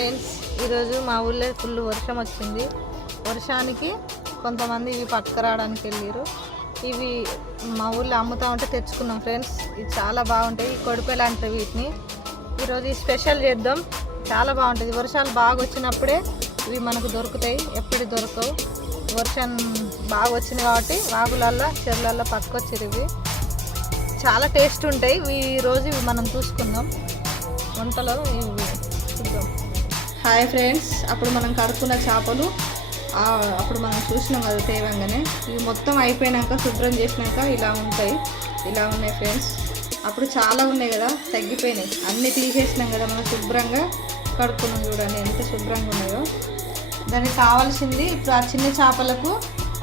Friends, ఈరోజు మా ఊళ్ళో ఫుల్ వర్షం వచ్చింది. వర్షానికి కొంతమంది ఇవి పట్టుకురావడానికి వెళ్ళారు. ఇవి మా ఊళ్ళో అమ్ముతా ఉంటే తెచ్చుకున్నాం ఫ్రెండ్స్. ఇవి చాలా బాగుంటాయి. కొడిపేలు అంటారు వీటిని. ఈరోజు ఈ స్పెషల్ చేద్దాం. చాలా బాగుంటుంది. వర్షాలు బాగా వచ్చినప్పుడే ఇవి మనకు దొరుకుతాయి, ఎప్పటి దొరకవు. వర్షం బాగా వచ్చింది కాబట్టి వాగులల్లో చెరువులల్లో పట్టుకొచ్చారు. ఇవి చాలా టేస్ట్ ఉంటాయి. ఈరోజు ఇవి మనం చూసుకుందాం వంటలో. ఇవి చూద్దాం. హాయ్ ఫ్రెండ్స్, అప్పుడు మనం కడుక్కున్న చేపలు అప్పుడు మనం చూసినాం కదా తేవంగానే. ఇవి మొత్తం అయిపోయినాక శుభ్రం చేసినాక ఇలా ఉంటాయి. ఇలా ఉన్నాయి ఫ్రెండ్స్. అప్పుడు చాలా ఉన్నాయి కదా, తగ్గిపోయినాయి. అన్నీ తీసేసినాం కదా మనం శుభ్రంగా కడుక్కున్నాం. చూడండి ఎంత శుభ్రంగా ఉన్నాయో. దానికి కావాల్సింది ఇప్పుడు ఆ చిన్న చేపలకు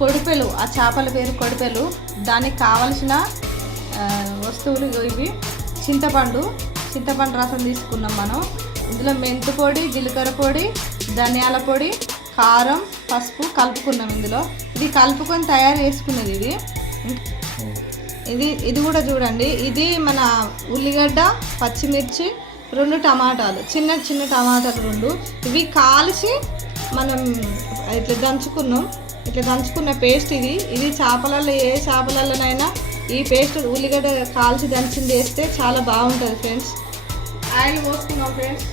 కొడిపెలు, ఆ చేపల పేరు కొడిపెలు. దానికి కావలసిన వస్తువులు ఇవి. చింతపండు రసం తీసుకున్నాం మనం. ఇందులో మెంతు పొడి, జీలకర్ర పొడి, ధనియాల పొడి, కారం, పసుపు కలుపుకున్నాం ఇందులో. ఇది కలుపుకొని తయారు చేసుకున్నది ఇది కూడా చూడండి. ఇది మన ఉల్లిగడ్డ, పచ్చిమిర్చి, 2 టమాటాలు, చిన్న టమాటాలు 2. ఇవి కాల్చి మనం ఇట్లా దంచుకున్నాం. ఇట్లా దంచుకున్న పేస్ట్ ఇది చేపలలో ఏ చేపలలోనైనా ఈ పేస్ట్ ఉల్లిగడ్డ కాల్చి దంచింది వేస్తే చాలా బాగుంటుంది ఫ్రెండ్స్. ఆయిల్ పోసుకున్నాం ఫ్రెండ్స్.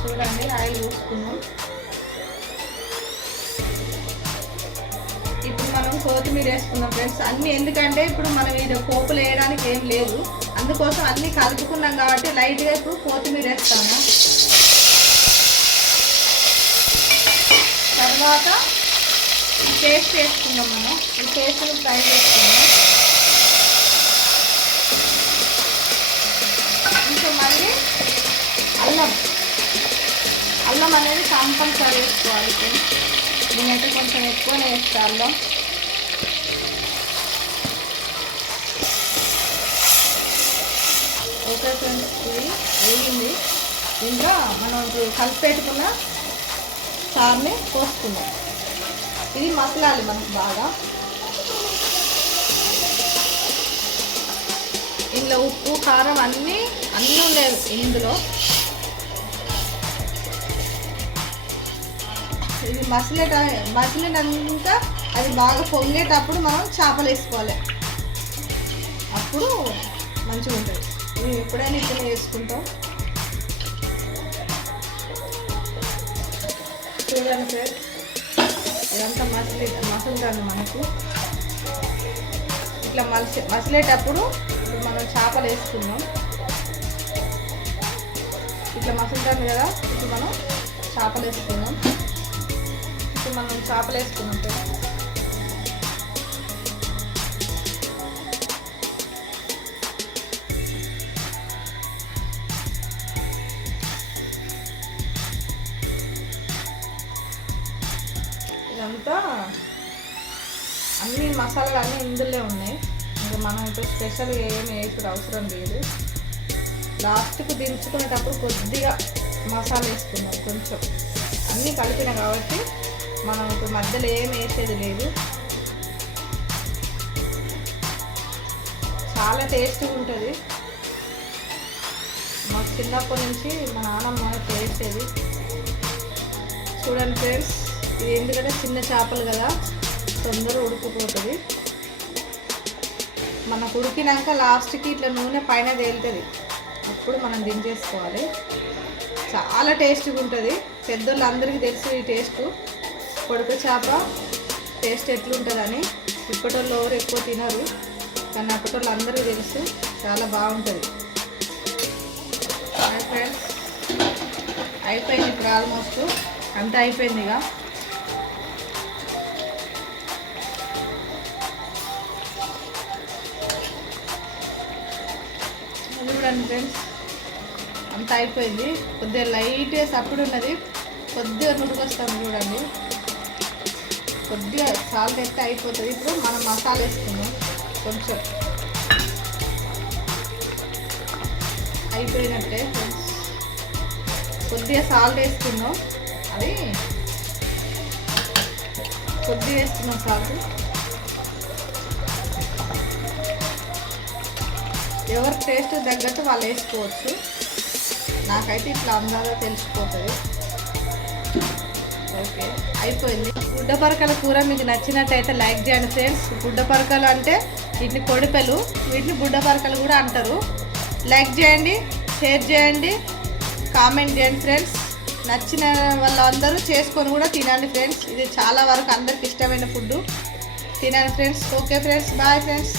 చూడండి ఆయిల్ పోసుకున్నాం. ఇప్పుడు మనం కొత్తిమీర వేసుకున్నాం ఫ్రెండ్స్. అన్నీ ఎందుకంటే ఇప్పుడు మనం ఇది పోపులు వేయడానికి ఏం లేదు, అందుకోసం అన్నీ కలుపుకున్నాం కాబట్టి లైట్గా ఇప్పుడు కొత్తిమీర వేస్తాము. తర్వాత ఈ పేస్ట్ వేసుకున్నాం మనం. ఈ పేస్ట్ని ఫ్రై చేసుకున్నాం. ఇంకా మళ్ళీ అల్లం అనేది కంపల్సరీ వేసుకోవాలి. నేనైతే కొంచెం ఎక్కువనే వేస్తా అల్లం. ఓకే ఫ్రెండ్స్, ఇది వేగింది. దీంట్లో మనం కలిపి పెట్టుకున్న చారుని పోసుకున్నాం. ఇది మసలాలి మనకు బాగా. ఇందులో ఉప్పు, కారం అన్నీ ఉండేవి ఇందులో. ఇది మసిలినంతా అది బాగా పొంగేటప్పుడు మనం చేపలు వేసుకోవాలి. అప్పుడు మంచిగా ఉంటుంది. మేము ఎప్పుడైనా ఇట్లా వేసుకుంటాం. చూడండి సార్, ఇదంతా మసులుతుంది మనకు. ఇట్లా మసిలేటప్పుడు ఇప్పుడు మనం చేపలు వేసుకున్నాం. ఇట్లా మసులుతుంది కదా, ఇప్పుడు మనం చేపలు వేసుకున్నాం. ఇదంతా అన్ని మసాలాలు అన్నీ ఇందులో ఉన్నాయి. ఇంకా మనం ఇప్పుడు స్పెషల్గా ఏమి వేసుడు అవసరం లేదు. లాస్ట్కు దించుకునేటప్పుడు కొద్దిగా మసాలా వేసుకున్నాం. కొంచెం అన్నీ కలిపిన కాబట్టి మనం ఇప్పుడు మధ్యలో ఏమి వేసేది లేదు. చాలా టేస్ట్గా ఉంటుంది. మాకు చిన్నప్పటి నుంచి మా నాన్నమ్మ చేసేది. చూడండి ఫ్రెండ్స్, ఇది ఎందుకంటే చిన్న చేపలు కదా, తొందరగా ఉడికిపోతుంది. మనకు ఉడికినాక లాస్ట్కి ఇట్లా నూనె పైన తేలుతుంది. అప్పుడు మనం దించేసుకోవాలి. చాలా టేస్ట్గా ఉంటుంది. పెద్దోళ్ళు అందరికీ తెలుసు ఈ టేస్ట్. కొడుకు చేప టేస్ట్ ఎట్లుంటుందని. ఇప్పటోళ్ళు ఎవరు ఎక్కువ తినరు, కానీ అప్పటోళ్ళు అందరికీ తెలుసు. చాలా బాగుంటుంది. ఫ్రెండ్స్, అయిపోయింది ఇప్పుడు. ఆల్మోస్ట్ అంతా అయిపోయింది. ఇక చూడండి ఫ్రెండ్స్, అంతా అయిపోయింది. కొద్దిగా లైట్గా సప్పుడు ఉన్నది, కొద్దిగా నుడికొస్తాము. చూడండి, కొద్దిగా సాల్ట్ వేస్తే అయిపోతుంది. ఇప్పుడు మనం మసాలా వేసుకున్నాం. కొంచెం అయిపోయినట్టే ఫ్రెండ్స్. కొద్దిగా సాల్ట్ వేసుకున్నాం. అది కొద్దిగా వేసుకున్నాం సాల్ట్. ఎవరి టేస్ట్ తగ్గట్టు వాళ్ళు వేసుకోవచ్చు. నాకైతే ఇట్లా అందాలో తెలిసిపోతుంది. ఓకే, అయిపోయింది. గుడ్డ పరకల కూర మీకు నచ్చినట్టయితే లైక్ చేయండి ఫ్రెండ్స్. గుడ్డ పరకలు అంటే వీటిని కొడిపెలు, వీటిని గుడ్డ పరకలు కూడా అంటారు. లైక్ చేయండి, షేర్ చేయండి, కామెంట్ చేయండి ఫ్రెండ్స్. నచ్చిన వాళ్ళందరూ చేసుకొని కూడా తినండి ఫ్రెండ్స్. ఇది చాలా వరకు అందరికి ఇష్టమైన ఫుడ్. తినండి friends. Okay friends, bye friends.